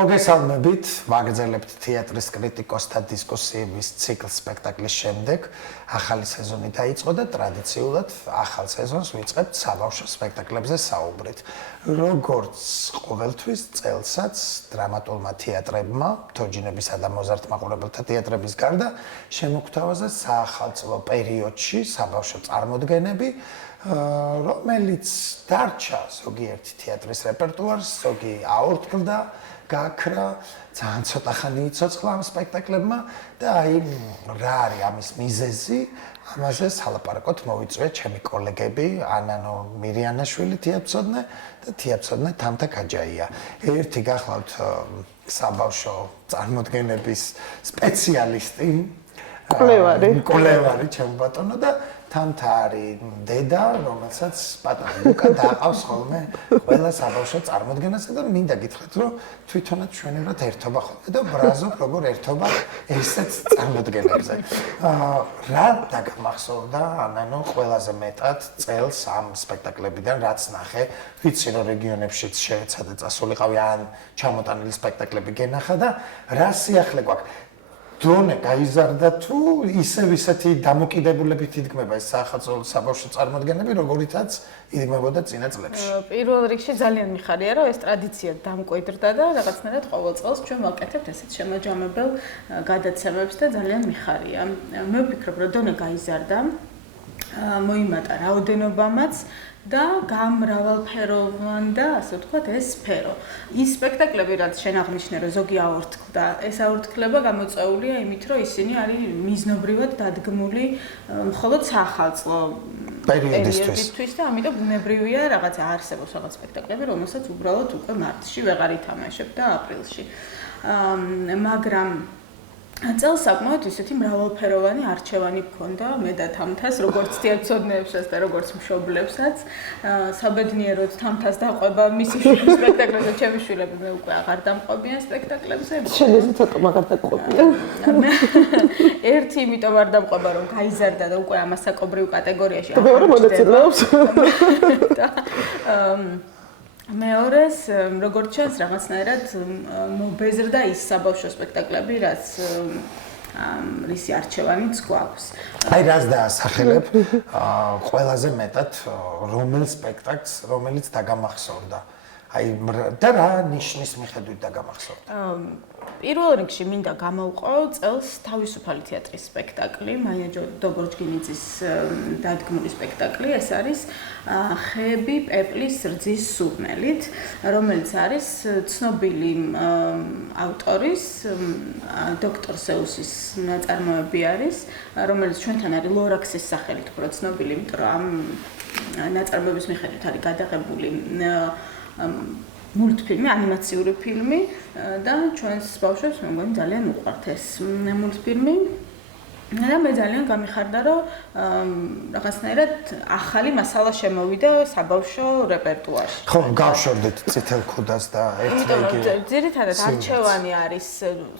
მოგესალმებით, ვაგრძელებთ თეატრის კრიტიკოსთა დისკუსიების ციკლს სპექტაკლის შემდეგ. ახალი სეზონი დაიწყო და ტრადიციულად ახალ სეზონს ვიწყებთ საბავშვო სპექტაკლებზე საუბრით. როგორც ყოველთვის წელსაც დრამატულმა თეატრებმა, თოჯინებისა და მოზარდ მაყურებელთა თეატრების გარდა შემოგვთავაზა საახალწლო პერიოდში საბავშვო წარმოდგენები, რომელიც დარჩა ზოგიერთი თეატრის რეპერტუარს, ზოგი აორთქლდა, გაქრა, ძალიან ცოტა ხანი იცოცხლა ამ სპექტაკლებმა და აი რა არის ამის მიზეზი, ამაზე სალაპარაკოთ მოვიწვიეთ ჩემი კოლეგები ანანო მირიანაშვილი თეატრცოდნე და თეატრცოდნე თამთა ქაჯაია. ერთი გახლავთ საბავშვო წარმოდგენების სპეციალისტი, კვლევარი ჩემ ბატონო და თამთა არის დედა, რომელსაც ბატონო ლუკა დააყავს ხოლმე ყველა საბავშვო წარმოდგენასა და მინდა გითხრათ, რომ თვითონაც ჩვენებად ერთობა ხოლმე და ბრაზობ როგორ ერთობა ესეც წარმოდგენებზე. რა დაგამახსოვრდა ანანო ყველაზე მეტად წელს ამ სპექტაკლებიდან, რაც ნახე, ვიცი რომ რეგიონებშიც შეეცადე წასულიყავი ან ჩამოტანილი სპექტაკლები გენახა და რა სიახლე გვაქვს. დონე გაიზარდა თუ ისეთი დამოკიდებულებით იდგმება ეს საახალწლო საბავშვო წარმოდგენები, როგორიცაც იდგმებოდა წინა წლებში. პირველ რიგში ძალიან მიხარია, რომ ეს ტრადიცია დამკვიდრდა და რაღაცნაირად ყოველ წელს ჩვენ ვაკეთებთ ესეთ შემაჯამებელ გადაცემებს და ძალიან მიხარია. მე ვფიქრობ, რომ დონე გაიზარდა, მოიმატა რაოდენობამაც და გამრავალფეროვანი და ასე ვთქვათ ეს სფერო. ის სპექტაკლები, რაც შენ აღნიშნე, რომ ზოგი აორთქლდა, ეს აორთქლება გამოწვეულია იმით, რომ ისინი არის მიზნობრივად დადგმული მხოლოდ საახალწლო პერიოდისთვის და ამიტომ ბუნებრივია რაღაცა არსებობს რაღაც სპექტაკლები, რომელსაც უბრალოდ უკვე მარტში ვეღარ ითამაშებ და აპრილში. მაგრამ წელს საკმაოდ ისეთი მრავალფეროვანი არჩევანი გქონდა მე და თამთას, როგორც თეატრცოდნეებსაც და როგორც მშობლებსაც. საბედნიეროდ თამთას დაყვება მისი სპექტაკლებზე, ჩემი შვილები მე უკვე აღარ დამყვებიან სპექტაკლებზე. შენზე ცოტა მაგარ დაყვებიან. ერთი იმიტომ არ დამყვება, რომ გაიზარდა და უკვე ამასაკობრივ კატეგორიაში აღარ მეორე მონაწილეობს. მეორეს, როგორც ჩანს, რაღაცნაირად მობეზრდა ის საბავშვო სპექტაკლები, რაც რისი არჩევანიც გვაქვს. აი რას დაასახელებ ყველაზე მეტად რომელ სპექტაკლს, რომელიც დაგამახსოვრდა? აი და რა ნიშნის მიხედვით დაგამახსოვრდა? პირველ რიგში მინდა გამოვყო წელს თავისუფალი თეატრის სპექტაკლი, მაია დობორჯგინიძის დადგმული სპექტაკლი, ეს არის ხეები პეპლის რძის სურნელით, რომელიც არის ცნობილი ავტორის, დოქტორ სეუსის ნაწარმოები არის, რომელიც ჩვენთან არის ლორაქსის სახელით უფრო ცნობილი, იმიტომ რომ ამ ნაწარმოების მიხედვით არის გადაღებული მულტფილმი, ანიმაციური ფილმი და ჩვენს ბავშვებს მე მგონი ძალიან უყვართ ეს მულტფილმი. და მე ძალიან გამიხარდა, რომ რაღაცნაირად ახალი მასალა შემოვიდა საბავშვო რეპერტუარში. ხო, გავშორდეთ წითელ ქუდას და ერთ-ერთი ძირითადად არჩევანი არის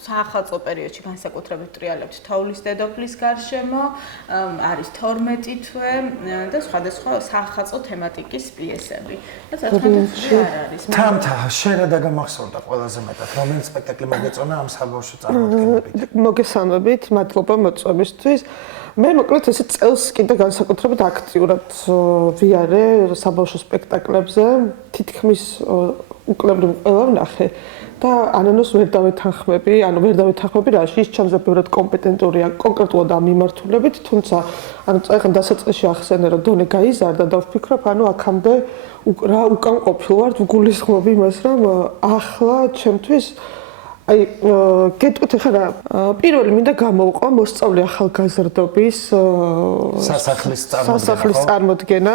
საახალწლო პერიოდში განსაკუთრებით ტრიალებთ თოვლის დედოფლის გარშემო, არის 12 თვე და სხვადასხვა საახალწლო თემატიკის პიესები. და საერთოდ არ არის. თამთა, შენ რა დაგამახსოვრდა ყველაზე მეტად? რომელი სპექტაკლი მოგეწონა ამ საბავშვო წარმოდგენებით? მოგესალმებით, მადლობა მოწვევისთვის. მე მოკლედ ესე წელს კიდე განსაკუთრებით აქტიურად ვიარე საბავშვო სპექტაკლებზე, თითქმის უკლებრივ ყველა ვნახე და ანანოს ვერ დავეთანხმები, ვერ დავეთანხმები რაში, ის ჩემზე ბევრად კომპეტენტურია კონკრეტულად ამ მიმართულებით, თუმცა წეგან დასაწყისში ახსენე, რომ დონე გაიზარდა და ვფიქრობ, აქამდე რა უკან ყოფილვართ, ვგულისხმობ იმას, რომ ახლა ჩემთვის აი გეტყვით ახლა რა პირველი მინდა გამოვყო მოსწავლე ახალგაზრდობის სასახლის წარმოდგენა,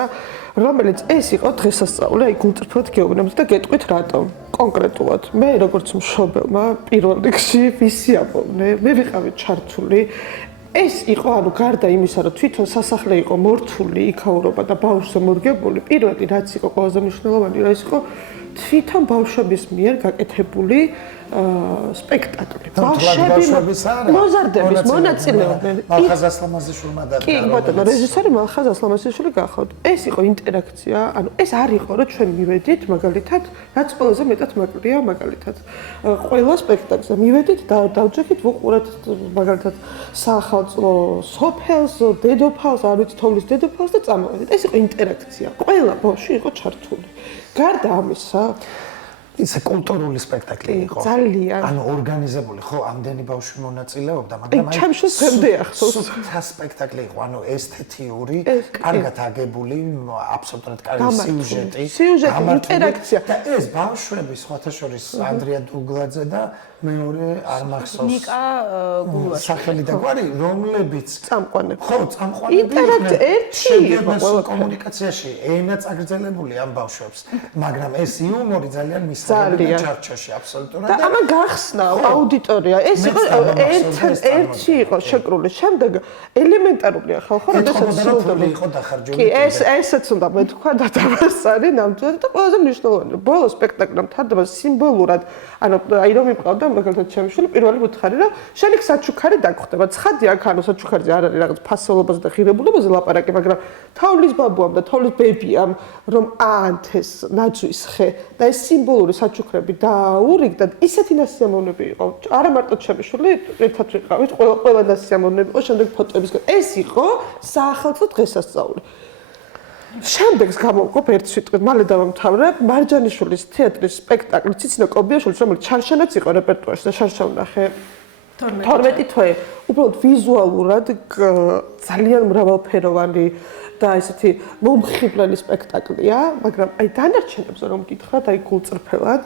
რომელიც ეს იყო დღესასწაული, აი გულწრფელად გეუბნებთ და გეტყვით რატომ კონკრეტულად. მე როგორც მშობელმა პირველ რიგში ვისიამოვნე, მე ვიყავი ჩართული. ეს იყო გარდა იმისა, რომ თვითონ სასახლე იყო მორთული, იქაურობა და ბავშვზე მორგებული, პირველი რაც იყო ყველაზე მნიშვნელოვანი, რა ის იყო თვითონ ბავშვების მიერ გაკეთებული სპექტაკლი. ბავშვების არა. მოზარდების მონაწილეობენ. მალხაზ ასლამაზიშვილმა და კი, ბატონო, რეჟისორი მალხაზ ასლამაზიშვილი გახავთ. ეს იყო ინტერაქცია, ანუ ეს არ იყო, რომ ჩვენ მივედით, მაგალითად, რაც ყველაზე მეტად მაკლია, მაგალითად, ყველა სპექტაკლზე მივედით და დავჯექით, ვუყურეთ, მაგალითად, საახალწლო სოფელს, დედოფალს, არ ვიცი, თოვლის დედოფალს და წამოვედით. ეს იყო ინტერაქცია. ყველა ბავშვი იყო ჩართული. გარდა ამისა, ისე კულტურული სპექტაკლი იყო. ძალიან. ანუ ორგანიზებული, ხო, ამდენი ბავშვი მონაწილეობდა, მაგრამ აი, ჩემშვილს დღემდე ახსოვს. სუფთა სპექტაკლი იყო, ანუ ესთეთიური, კარგად აგებული, აბსოლუტურად კარგი სიუჟეტი, ინტერაქცია. და ეს ბავშვები, სხვათა შორის ანდრია დუგლაძე და მეორე არ მახსოვს. ნიკა გულუაშვილი. სახელი და გვარი, რომლებიც წამყვანები. ხო, წამყვანები ინტერაქცია ერთი იყო ყველაფერი. კომუნიკაციაში ენა წაგრძელებული ამ ბავშვებს, მაგრამ ეს იუმორი ძალიან ძალიან ჩარჩოში აბსოლუტურად და ამან გახსნა აუდიტორია. ეს იყო ერთი იყო შეკრული. შემდეგ ელემენტარულია ხალხო, როდესაც სრულდება იყო დახარჯული. კი, ესეც უნდა მეთქვა და დავასწარი ნამდვილად და ყველაზე მნიშვნელოვანი. ბოლო სპექტაკლი მთავრდება სიმბოლურად, ანუ აი რომ იმყავდა მაგალითად ჩემშვილი პირველი უთხარი, რომ შენი საჩუქარი დაგხვდება. ცხადია, აქ ანუ საჩუქარზე არ არის რაღაც ფასეულობაზე და ღირებულებაზე ლაპარაკი, მაგრამ თოვლის ბაბუამ და თოვლის ბებიამ რომ აანთეს ნაძვის ხე და ეს სიმბოლური საჩუქრები დააურიგდა, ისეთი ნასიამოვნები იყო. არა მარტო ჩემშვილი, ერთად ვიყავით, ყველა ნასიამოვნები იყო, შემდეგ ფოტოების. ეს იყო საახალწლო დღესასწაული. შემდეგს გამოვყოფ ერთ სიტყვით, მალე დავამთავრებ მარჯანიშვილის თეატრის სპექტაკლი ციცინო კობიაშვილის, რომელიც შარშანაც იყო რეპერტუარში და შარშა ვნახე 12 თვე. უბრალოდ ვიზუალურად ძალიან მრავალფეროვანი და ესეთი მომხიბლელი სპექტაკლია, მაგრამ აი დანარჩენებზე რომ გითხრათ, აი გულწრფელად,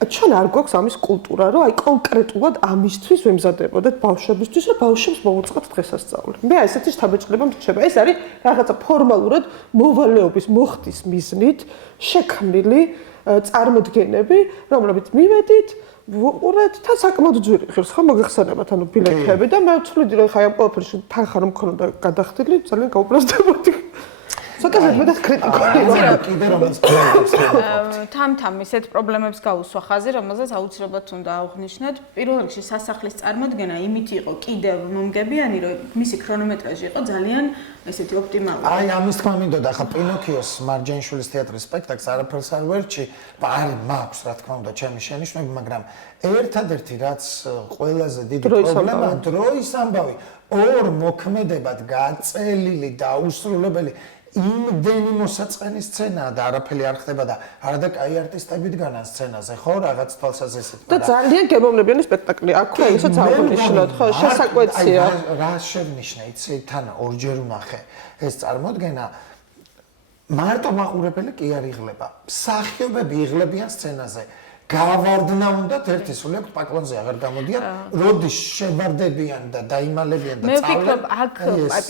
ჩვენ არ გვაქვს ამის კულტურა, რომ აი კონკრეტულად ამისთვის ვემზადებოდეთ ბავშვებისთვის, რომ ბავშვებს მოვუწყოთ დღესასწაული. მე ესეთი შთაბეჭდილება მრჩება. ეს არის რაღაცა ფორმალურად მოვალეობის მოხდის მიზნით შექმნილი წარმოდგენები, რომლებიც მივედით, ვუყურეთ და საკმაოდ ძვირი ხერს ხო მოგეხსენებათ ანუ ბილეთები და მე ვთვლიდი რომ ხაი ამ ყველაფერში თანხა რომ მქონოდა გადახდილი, ძალიან გაუპრასდებოდი. ცოტა მეტად კრიტიკული ვარ. კიდე რომელიც პრობლემებს თამ-თამ ისეთ პრობლემებს გაუსვა ხაზი, რომელზეც აუცილებლად უნდა აღვნიშნოთ. პირველ რიგში სასახლის წარმოდგენა იმით იყო კიდევ მომგებიანი, რომ მისი ქრონომეტრაჟი იყო ძალიან ესეთი ოპტიმალური. აი ამის თქმა მინდოდა, ხა პინოქიოს მარჯანიშვილის თეატრის სპექტაკლს არაფერს არ ვერჩი, არის მაქვს რა თქმა უნდა ჩემი შენიშვნები, მაგრამ ერთადერთი რაც ყველაზე დიდი პრობლემაა დროის ამბავი, ორ მოქმედებად გაწელილი და აუსრულებელი იმდენი მოსაწყენი სცენაა და არაფერი არ ხდება და არა და კაი არტისტები დგანან სცენაზე, ხო, რაღაც თვალსაზრისით. და ძალიან გემოვნებიანი სპექტაკლი. აქვე ისაც აღნიშნოთ, ხო, შესაკვეთია. რა შევნიშნე, იცი, თან ორჯერ ვნახე ეს წარმოდგენა. მარტო მაყურებელი კი არ იღლება. მსახიობები იღლებიან სცენაზე. გავარდნა უნდათ ერთი სული აქვს პაკლონზე აღარ გამოდიან, როდის შევარდებიან და დაიმალებიან და მე ვფიქრობ, აქ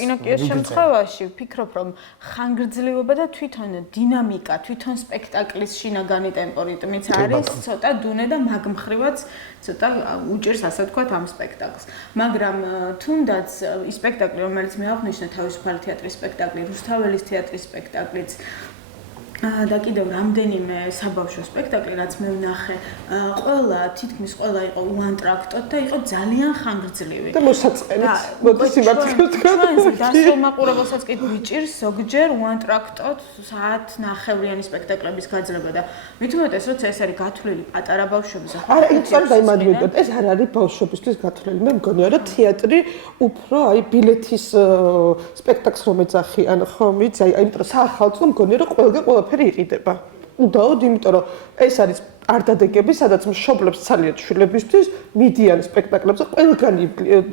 პინოკიოს შემთხვევაში ვფიქრობ, რომ ხანგრძლივობა და თვითონ დინამიკა, თვითონ სპექტაკლის შინაგანი ტემპო რიტმიც არის ცოტა დუნე და მაგ მხრივაც ცოტა უჭირს ასე ვთქვათ ამ სპექტაკლს. მაგრამ თუნდაც ის სპექტაკლი, რომელიც მე აღნიშნე თავისუფალი თეატრის სპექტაკლი, რუსთაველის თეატრის სპექტაკლიც და კიდევ რამდენიმე საბავშვო სპექტაკლი, რაც მე ვნახე, თითქმის ყველა იყო უანტრაქტოდ და იყო ძალიან ხანგრძლივი. და მოსაწყენიც, მოდის სიმართლე თქვა. დასწრულ მაყურებელსაც კი გვიჭირს ზოგჯერ უანტრაქტოდ საათნახევრიანი სპექტაკლების გაძლება და მით უმეტეს, როცა ეს არის გათვლილი პატარა ბავშვებზე. არა, ის სწორედ აი მადვიდოთ, ეს არ არის ბავშვებისთვის გათვლილი. მე მგონია, რომ თეატრი უფრო აი ბილეთის სპექტაკლს რომ ეძახიან, ხომ იცი, აი იმიტომ რომ საახალწლო მგონია, რომ ყველაფერი იყიდება. უდაოდ, იმიტომ რომ ეს არის არდადეგები, სადაც მშობლებს ძალიან შვილებისთვის მიდიან სპექტაკლებზე, ყველგანი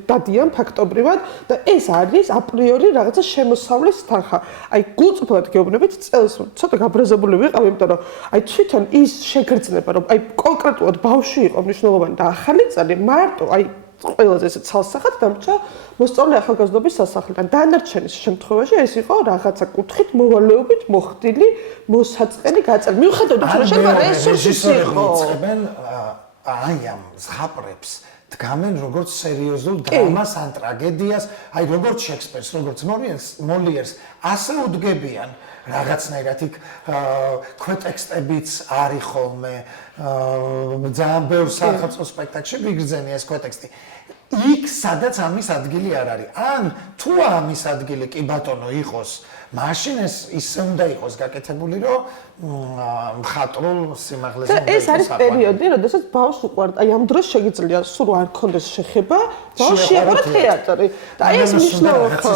დადიან ფაქტობრივად და ეს არის აპრიორი რაღაცა შემოსავლის თანხა. აი გულწრფელად გეუბნებით, წელს ცოტა გაბრაზებული ვიყავ, იმიტომ რომ აი თვითონ ის შეგრძნება, რომ აი კონკრეტულად ბავშვი იყო მნიშვნელოვანი და ახალი წელი მარტო აი ყველაზე ესე ცალსახად დამრჩა მოსწავლე ახალგაზრდობის სასახლიდან. დანარჩენის შემთხვევაში ეს იყო რაღაცა კუთხით მოვალეობით მოხდილი მოსაწყენი გაწელი. მიუხედავად რომ შეიძლება რესურსის იყო. აი ამ ზღაპრებს დგამენ როგორც სერიოზულ დრამას ან ტრაგედიას, აი როგორც შექსპირს, როგორც მოლიერს, ასე უდგებიან რაღაცნაირად იქ ქვეტექსტებიც არის ხოლმე, ძალიან ბევრ სახელმწიფო სპექტაკლში ვიგრძენია ეს ქვეტექსტი. იქ სადაც ამის ადგილი არ არის. ან თუ ამის ადგილი კი ბატონო იყოს, მაშინ ეს ისე უნდა იყოს გაკეთებული, რომ მხატვრულ სიმაღლეზე უნდა იყოს. ეს არის პერიოდი, როდესაც ბავშვს უყვარდა. აი ამ დროს შეგიძლია სულ არ ქონდეს შეხება, ბავშვი ეყარა თეატრი. და ეს მნიშვნელოვანი ხო?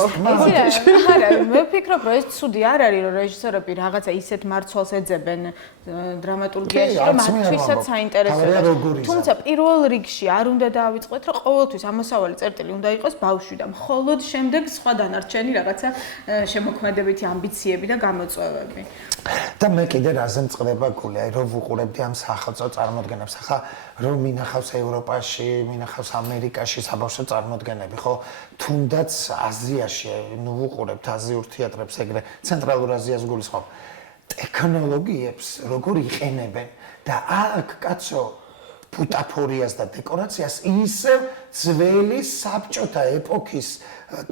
არა, მე ვფიქრობ, რომ ეს ცუდი არ არის, რომ რეჟისორები რაღაცა ისეთ მარცვალს ეძებენ დრამატურგიაში, რომ მათთვისაც საინტერესოა. თუმცა პირველ რიგში არ უნდა დაავიწყოთ, რომ ყოველთვის ამოსავალი წერტილი უნდა იყოს ბავშვი და მხოლოდ შემდეგ სხვა დანარჩენი რაღაცა შემოქმედებითი ამბიციები და გამოწვევები. და მე კიდე რაზე მწყდება გული, აი რომ ვუყურებდი ამ სახელმწიფო წარმოდგენებს, ახლა რომ მინახავს ევროპაში, მინახავს ამერიკაში საბავშვო წარმოდგენები, ხო? თუნდაც აზიაში, ნუ ვუყურებთ აზიურ თეატრებს ეგრე, ცენტრალურ აზიას გულისხმობ. ტექნოლოგიებს როგორ იყენებენ და აქ კაცო ბუტაფორიას და დეკორაციას ისევ ძველი საბჭოთა ეპოქის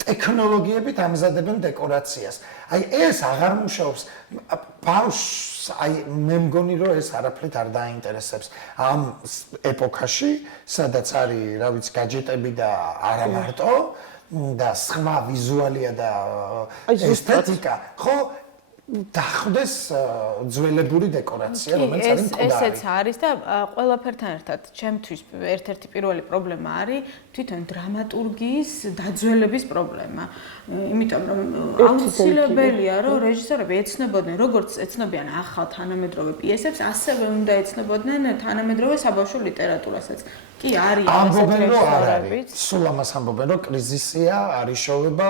ტექნოლოგიებით ამზადებენ დეკორაციას. აი ეს აღარ მუშაობს. ბავშვს აი მე მგონი რომ ეს არაფრით არ დაინტერესებს. ამ ეპოქაში, სადაც არის, რა ვიცი, гаджеტები და არა მარტო და სხვა ვიზუალია და ესთეტიკა, ხო? დახვდეს ძველებური დეკორაცია, რომელიც არის მკვდარი. ესეც არის და ყველაფერთან ერთად, ჩემთვის ერთ-ერთი პირველი პრობლემა არის თვითონ დრამატურგიის დაძველების პრობლემა. იმიტომ რომ აუცილებელია, რომ რეჟისორები ეცნობოდნენ, როგორც ეცნობიან ახალ თანამედროვე პიესებს, ასევე უნდა ეცნობოდნენ თანამედროვე საბავშვო ლიტერატურასაც. კი არის ასეთი რეჟისორები. სულ ამას ამბობენ, რომ კრიზისია, არის შოვება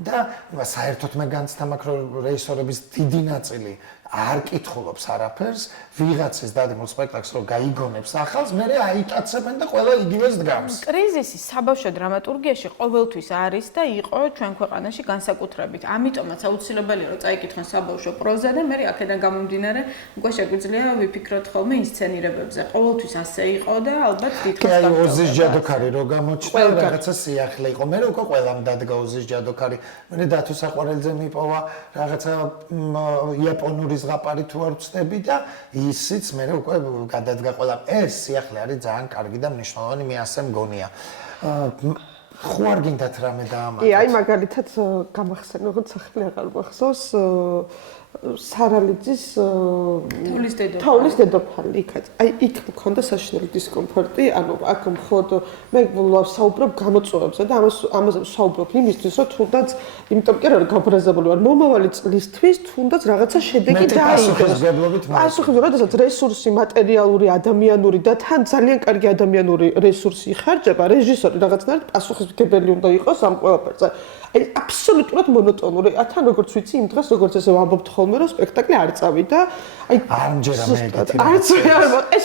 და საერთოდ მე განცდამაქვს, რომ რეჟისორების დიდი ნაწილი არ კითხულობს არაფერს, ვიღაცის დადგმულ სპექტაკლს რომ გაიგონებს ახალს, მე აიტაცებენ და ყველა იგივეს დგამს. კრიზისი საბავშვო დრამატურგიაში ყოველთვის არის და იყო ჩვენ ქვეყანაში განსაკუთრებით. ამიტომაც აუცილებელია რომ წაიკითხონ საბავშვო პროზა და მე აქედან გამომდინარე, უკვე შეგვიძლია ვიფიქროთ ხოლმე ინსცენირებებზე. ყოველთვის ასე იყო და ალბათ დიდხანს გახდა. კი, ოზის ჯადოქარი რო გამოჩნდა, რაღაცა სიახლე იყო. მე უკვე ყველამ დადგა ოზის ჯადოქარი. მე დათო საყვარელიძე მიპოვა რაღაცა იაპონური ზღაპარი თუ არ ვწდები და ისიც მე უკვე გადადგა ყველა. ეს სიახლე არის ძალიან კარგი და მნიშვნელოვანი, მე ასე მგონია. ხო არ გინდათ რამე დაამატოთ? კი, აი მაგალითად გამახსენე, როგორც სახელი აღარ მახსოვს, სარალიძის თოვლის დედოფალი იქაც. აი იქ მქონდა საშინელი დისკომფორტი, ანუ აქ მხოლოდ მე ვსაუბრობ გამოწვევებზე და ამაზე ვსაუბრობ იმისთვის, რომ თუნდაც, იმიტომ კი არა გაბრაზებული ვარ, მომავალი წლისთვის თუნდაც რაღაცა შედეგი დაიგოს. პასუხისმგებლობით, როდესაც რესურსი მატერიალური, ადამიანური და თან ძალიან კარგი ადამიანური რესურსი იხარჯება, რეჟისორი რაღაცნაირად პასუხისმგებელი უნდა იყოს ამ ყველაფერზე. აი აბსოლუტურად მონოტონური. თან როგორც ვიცი, იმ დღეს როგორც ესე ვამბობთ ხოლმე, რომ სპექტაკლი არ წავიდა. აი არჯერა მე ეგეთი. არც ეს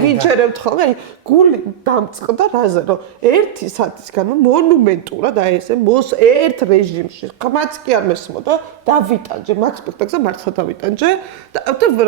ვიჯერებთ ხოლმე, აი გული დამწყდა რაზე, რომ 1 საათის განმავლობაში მონუმენტურად აი ესე ერთ რეჟიმში ხმაც კი არ მესმოდა დავიტანჯე მაგ სპექტაკლზე მართლა დავიტანჯე და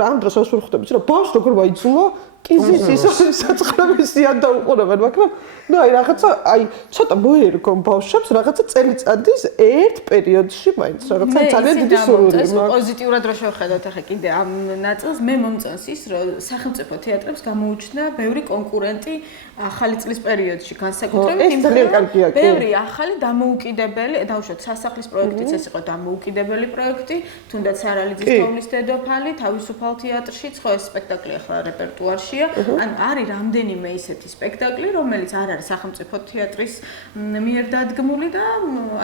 ამ დროს ვასვი ხვდები, რომ ბავშვს როგორ მაიძულო კიზის ის საწყრებისიან დაუყურებენ, მაგრამ ნუ აი რაღაცა აი ცოტა მოერგონ ბავშვებს რაღაცა წელიწადის ერთ პერიოდში მაინც რაღაცა ძალიან დიდი სურვილი მაქვს. პოზიტიურად რო შევხედოთ ახლა კიდე ამ ნაწილს, მე მომწონს ის, რომ სახელმწიფო თეატრებს გამოუჩნდა ბევრი კონკურენტი ახალი წლის პერიოდში, განსაკუთრებით იმიტომ, რომ ბევრი ახალი დამოუკიდებელი, დაუშვათ სასახლის პროექტიც ეს იყო დამოუკიდებელი პროექტი, თუნდაც სარალიძის თოვლის დედოფალი, თავისუფალ თეატრში, ხო ეს სპექტაკლი ახლა რეპერტუარში ან არის რამდენიმე ისეთი სპექტაკლი, რომელიც არ არის სახელმწიფო თეატრის მიერ დადგმული და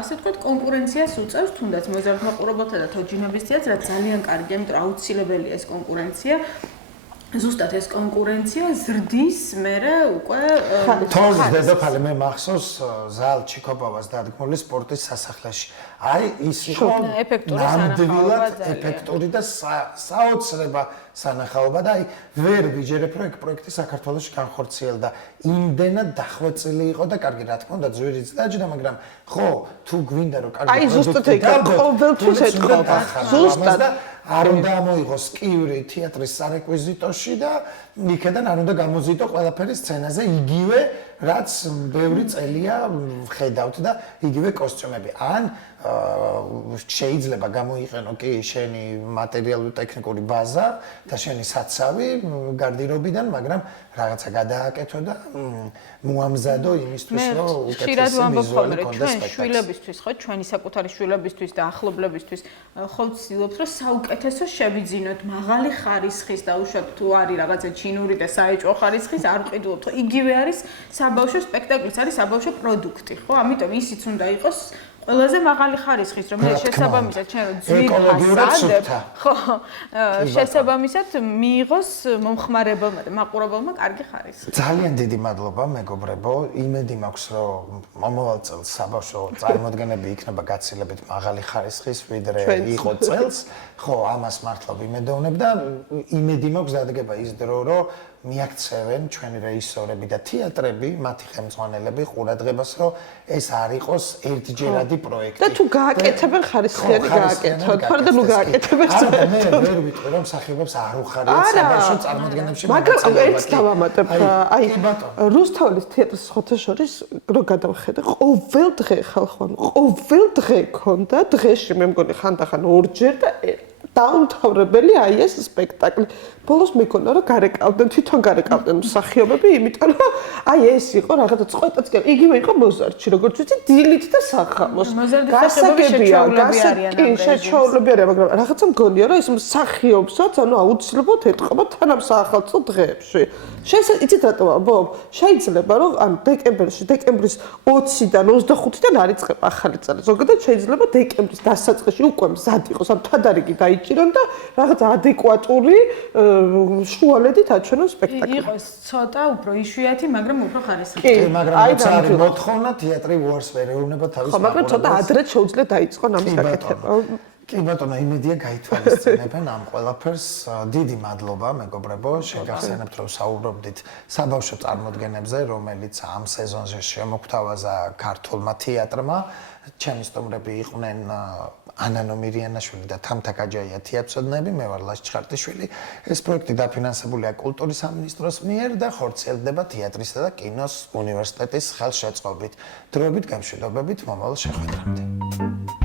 ასე ვთქვათ კონკურენციას უწევს თუნდაც მოზარდ მაყურებელთა და თოჯინების თეატრს, რაც ძალიან კარგია, იმიტომ რომ აუცილებელია ეს კონკურენცია. ზუსტად ეს კონკურენცია ზრდის მერე უკვე თოვლის დედოფალი მე მახსოვს ზალ ჩიკოპოვას დადგმული სპორტის სასახლეში. აი ის იყო ნამდვილად ეფექტური და საოცრება სანახაობა და აი ვერ ვიჯერებ რომ ეგ პროექტი საქართველოში განხორციელდა. იმდენად დახვეწილი იყო და კარგი რა თქმა უნდა ძვირიც დაჯდა, მაგრამ ხო თუ გვინდა რომ კარგი პროდუქტი აი ზუსტად ეგ ყოველთვის ეთქობა. ზუსტად არ უნდა მოიღოს კივრი თეატრის სარეკვიზიტოში და იქიდან არ უნდა გამოზიდო ყველაფერი სცენაზე იგივე რაც ბევრი წელია ხედავთ და იგივე კოსტიუმები. ან შეიძლება გამოიყენო კი შენი მატერიალური ტექნიკური ბაზა და შენი საცავი გარდირობიდან, მაგრამ რაღაცა გადააკეთო და მოამზადო იმისთვის, რომ ხშირად უკეთესი ვამბობ ხოლმე, ვიზუალი რომ კონდეს ჩვენ სპექტაკლს. შვილებისთვის, ხო, ჩვენი საკუთარი შვილებისთვის და ახლობლებისთვის ხო ვცდილობთ, რომ საუკეთესო შევიძინოთ, მაღალი ხარისხის და უშუალოდ თუ არის რაღაცა ჩინური და საეჭვო ხარისხის, არ ვყიდულობთ, ხო, იგივე არის საბავშვო სპექტაკლიც, არის საბავშვო პროდუქტი, ხო? ამიტომ ისიც უნდა იყოს ყველაზე მაღალი ხარისხის, რომელიც შესაბამისად ჩვენ რო ძვირფასად, ხო, შესაბამისად მიიღოს მომხმარებელმა და მაყურებელმა კარგი ხარისხი. ძალიან დიდი მადლობა, მეგობრებო. იმედი მაქვს, რომ მომავალ წელს საბავშვო წარმოდგენები იქნება გაცილებით მაღალი ხარისხის, ვიდრე იყო წელს. ხო, ამას მართლა ვიმედოვნებ და იმედი მაქვს დადგება ის დრო, რომ მიაქცევენ ჩვენი რეჟისორები და თეატრები, მათი ხელმძღვანელები ყურადღებას, რომ ეს არ იყოს ერთჯერადი პროექტი. და თუ გააკეთებენ ხარისხიანი გააკეთოთ, თორე და ნუ გააკეთებენ. არა, მე ვერ ვიტყვი რომ მსახიობებს არ უხარიათ საბავშვო წარმოდგენებში. მაგრამ ერთს დავამატებ, აი რუსთაველის თეატრის ხოთეშორის რო გადავხედე, ყოველ დღე ხალხმა, ყოველ დღე ქონდა, დღეში მე მგონი ხანდახან ორჯერ და დაუმთავრებელი აი ეს სპექტაკლი. ბოლოს მეკონა რომ გარეკავდნენ, თვითონ გარეკავდნენ მსახიობები, იმიტომ რომ აი ეს იყო რაღაცა წყვეტაც კი, იგივე იყო მოზარდში, როგორც ვიცი, დილით და სახამოს. გასაგებია, შეჩოვლები არიან, მაგრამ რაღაცა მგონია რომ ეს მსახიობსაც, ანუ აუცილებლად ეთყობა თანამსახელწო დღეებში. იცით რატო ვამბობ? შეიძლება რომ ან დეკემბრის 20-დან 25-დან არ იწყება ახალი წელი. ზოგადად შეიძლება დეკემბრის დასაწყისში უკვე მზად იყოს, ან თადარიგი დაიჭირონ და რაღაც ადეკვატური შუალედით აჩვენონ სპექტაკლი. იყოს ცოტა უფრო იშვიათი, მაგრამ უფრო ხარისხიანი. კი, მაგრამ როცა არის მოთხოვნა, თეატრი უარს ვერ ეუბნება თავის მაყურებელს. ხო, მაგრამ ცოტა ადრე შეუძლია დაიწყონ ამის გაკეთება. კი ბატონო, იმედია გაითვალისწინებენ ამ ყველაფერს. დიდი მადლობა, მეგობრებო, შეგახსენებთ, რომ საუბრობდით საბავშვო წარმოდგენებზე, რომელიც ამ სეზონზე შემოგთავაზა ქართულმა თეატრმა. ჩემი სტუმრები იყვნენ ანა ნომირიანაშვილი და თამთა გაჯაია თეატრმცოდნეები, მე ვარ ლაშ ჩხარტიშვილი. ეს პროექტი დაფინანსებულია კულტურის სამინისტროს მიერ და ხორციელდება თეატრისა და კინოს უნივერსიტეტის ხელშეწყობით. დროებით გამშვიდობებით მომავალ შეხვედრამდე.